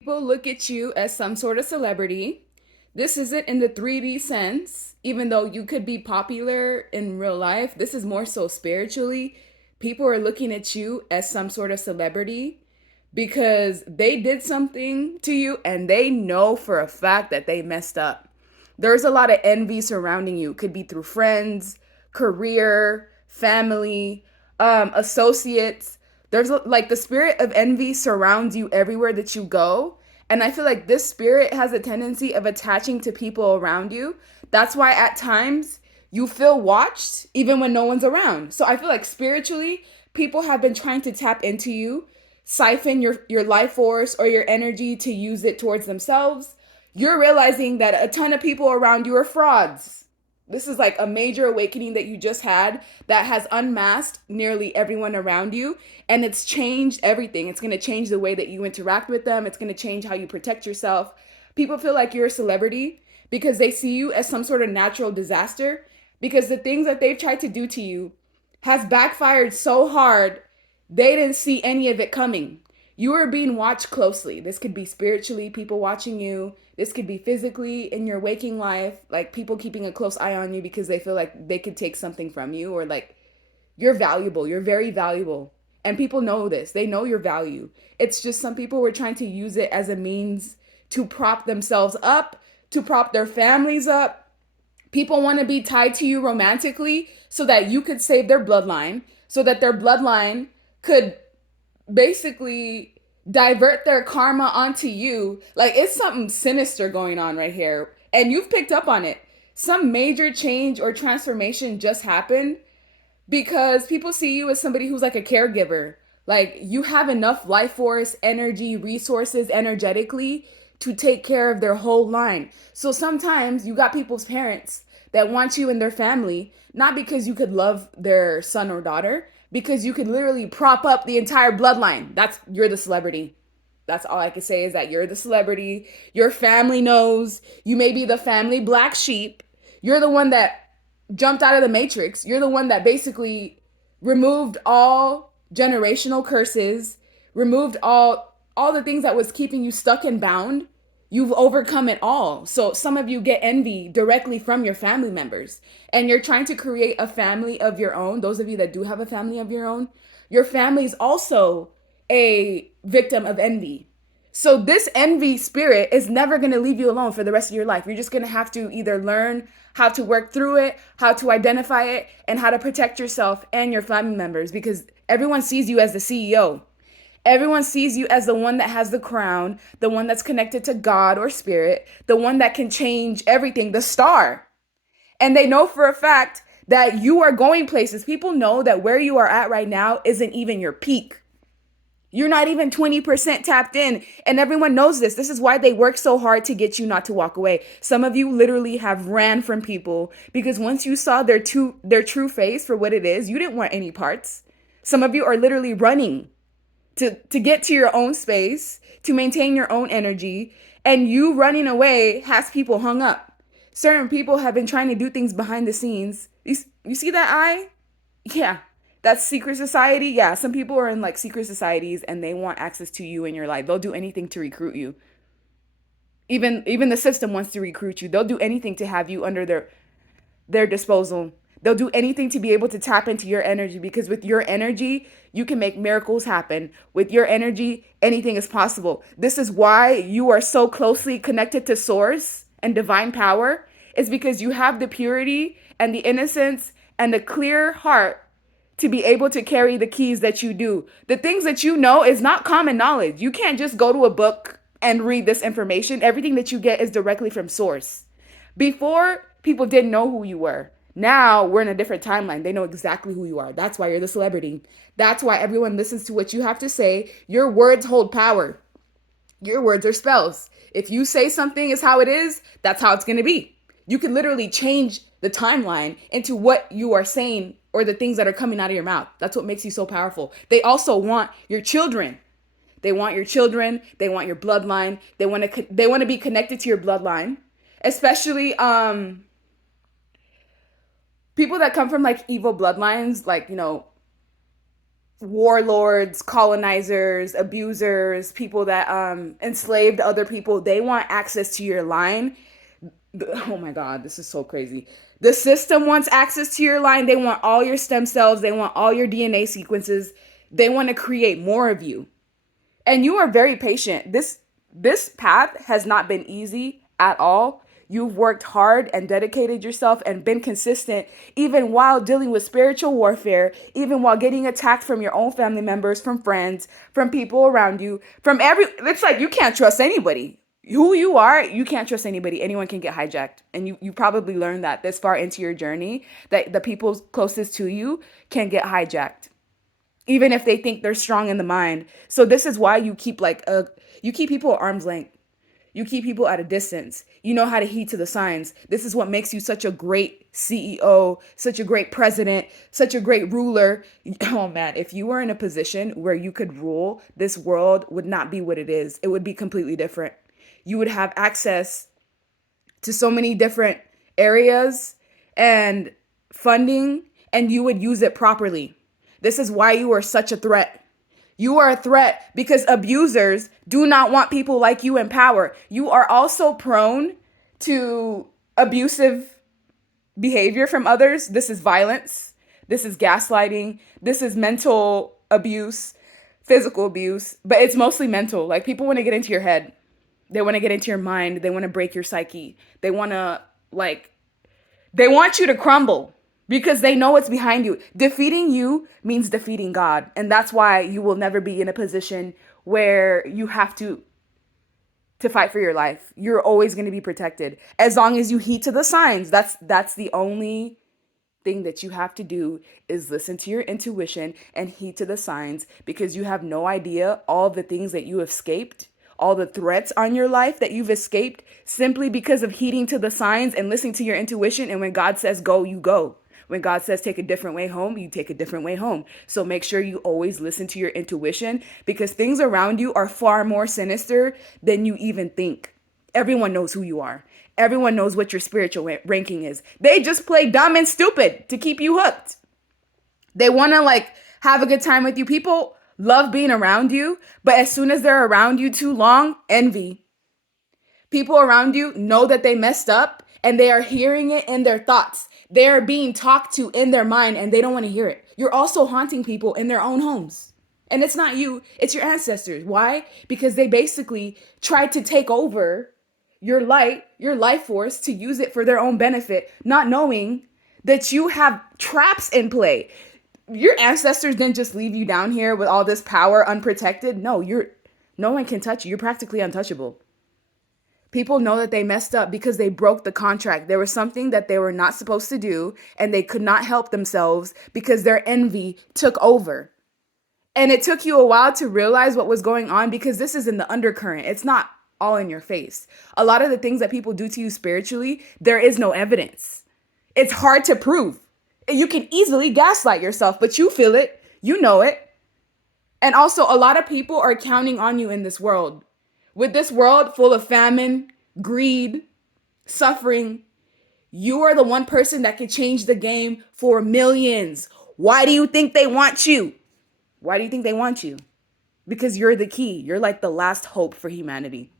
People look at you as some sort of celebrity. This isn't in the 3D sense, even though you could be popular in real life. This is more so spiritually. People are looking at you as some sort of celebrity because they did something to you and they know for a fact that they messed up. There's a lot of envy surrounding you. Could be through friends, career, family, associates. Like the spirit of envy surrounds you everywhere that you go. And I feel like this spirit has a tendency of attaching to people around you. That's why at times you feel watched even when no one's around. So I feel like spiritually, people have been trying to tap into you, siphon your life force or your energy to use it towards themselves. You're realizing that a ton of people around you are frauds. This is like a major awakening that you just had that has unmasked nearly everyone around you, and it's changed everything. It's going to change the way that you interact with them. It's going to change how you protect yourself. People feel like you're a celebrity because they see you as some sort of natural disaster, because the things that they've tried to do to you has backfired so hard they didn't see any of it coming. You are being watched closely. This could be spiritually, people watching you. This could be physically in your waking life, like people keeping a close eye on you because they feel like they could take something from you, or like you're valuable. You're very valuable. And people know this. They know your value. It's just some people were trying to use it as a means to prop themselves up, to prop their families up. People want to be tied to you romantically so that you could save their bloodline, so that their bloodline could basically divert their karma onto you. Like it's something sinister going on right here. And you've picked up on it. Some major change or transformation just happened because people see you as somebody who's like a caregiver. Like you have enough life force, energy, resources energetically to take care of their whole line. So sometimes you got people's parents that want you in their family, not because you could love their son or daughter, because you could literally prop up the entire bloodline. That's you're the celebrity. That's all I can say is that you're the celebrity. Your family knows. You may be the family black sheep. You're the one that jumped out of the matrix. You're the one that basically removed all generational curses, removed all the things that was keeping you stuck and bound. You've overcome it all. So some of you get envy directly from your family members, and you're trying to create a family of your own. Those of you that do have a family of your own, your family is also a victim of envy. So this envy spirit is never going to leave you alone for the rest of your life. You're just going to have to either learn how to work through it, how to identify it, and how to protect yourself and your family members, because everyone sees you as the CEO. Everyone sees you as the one that has the crown, the one that's connected to God or spirit, the one that can change everything, the star. And they know for a fact that you are going places. People know that where you are at right now isn't even your peak. You're not even 20% tapped in. And everyone knows this. This is why they work so hard to get you not to walk away. Some of you literally have ran from people because once you saw their true face for what it is, you didn't want any parts. Some of you are literally running to get to your own space, to maintain your own energy. And you running away has people hung up. Certain people have been trying to do things behind the scenes. You see that eye? Yeah, that's secret society. Yeah, some people are in like secret societies and they want access to you in your life. They'll do anything to recruit you. Even the system wants to recruit you. They'll do anything to have you under their disposal. They'll do anything to be able to tap into your energy, because with your energy, you can make miracles happen. With your energy, anything is possible. This is why you are so closely connected to source and divine power, is because you have the purity and the innocence and the clear heart to be able to carry the keys that you do. The things that you know is not common knowledge. You can't just go to a book and read this information. Everything that you get is directly from source. Before, people didn't know who you were. Now we're in a different timeline. They know exactly who you are. That's why you're the celebrity. That's why everyone listens to what you have to say. Your words hold power. Your words are spells. If you say something is how it is, that's how it's going to be. You can literally change the timeline into what you are saying or the things that are coming out of your mouth. That's what makes you so powerful. They also want your children. They want your children. They want your bloodline. They want to be connected to your bloodline, especially people that come from like evil bloodlines, like, you know, warlords, colonizers, abusers, people that enslaved other people, they want access to your line. Oh my God, this is so crazy. The system wants access to your line. They want all your stem cells. They want all your DNA sequences. They want to create more of you. And you are very patient. This path has not been easy at all. You've worked hard and dedicated yourself and been consistent, even while dealing with spiritual warfare, even while getting attacked from your own family members, from friends, from people around you, it's like you can't trust anybody. Who you are, you can't trust anybody. Anyone can get hijacked. And you probably learned that this far into your journey, that the people closest to you can get hijacked, even if they think they're strong in the mind. So this is why you keep you keep people at arm's length. You keep people at a distance. You know how to heed to the signs. This is what makes you such a great CEO, such a great president, such a great ruler. Oh man, if you were in a position where you could rule, this world would not be what it is. It would be completely different. You would have access to so many different areas and funding, and you would use it properly. This is why you are such a threat. You are a threat because abusers do not want people like you in power. You are also prone to abusive behavior from others. This is violence. This is gaslighting. This is mental abuse, physical abuse, but it's mostly mental. Like, people want to get into your head. They want to get into your mind. They want to break your psyche. They want you to crumble because they know what's behind you. Defeating you means defeating God. And that's why you will never be in a position where you have to fight for your life. You're always going to be protected as long as you heed to the signs. That's the only thing that you have to do, is listen to your intuition and heed to the signs, because you have no idea all the things that you escaped, all the threats on your life that you've escaped simply because of heeding to the signs and listening to your intuition. And when God says go, you go. When God says take a different way home, you take a different way home. So make sure you always listen to your intuition, because things around you are far more sinister than you even think. Everyone knows who you are. Everyone knows what your spiritual ranking is. They just play dumb and stupid to keep you hooked. They want to have a good time with you. People love being around you, but as soon as they're around you too long, envy. People around you know that they messed up and they are hearing it in their thoughts. They are being talked to in their mind and they don't want to hear it. You're also haunting people in their own homes. And it's not you, it's your ancestors. Why? Because they basically tried to take over your light, your life force, to use it for their own benefit, not knowing that you have traps in play. Your ancestors didn't just leave you down here with all this power unprotected. No one can touch you. You're practically untouchable. People know that they messed up because they broke the contract. There was something that they were not supposed to do, and they could not help themselves because their envy took over. And it took you a while to realize what was going on, because this is in the undercurrent. It's not all in your face. A lot of the things that people do to you spiritually, there is no evidence. It's hard to prove. You can easily gaslight yourself, but you feel it. You know it. And also, a lot of people are counting on you in this world. With this world full of famine, greed, suffering, you are the one person that can change the game for millions. Why do you think they want you? Why do you think they want you? Because you're the key. You're like the last hope for humanity.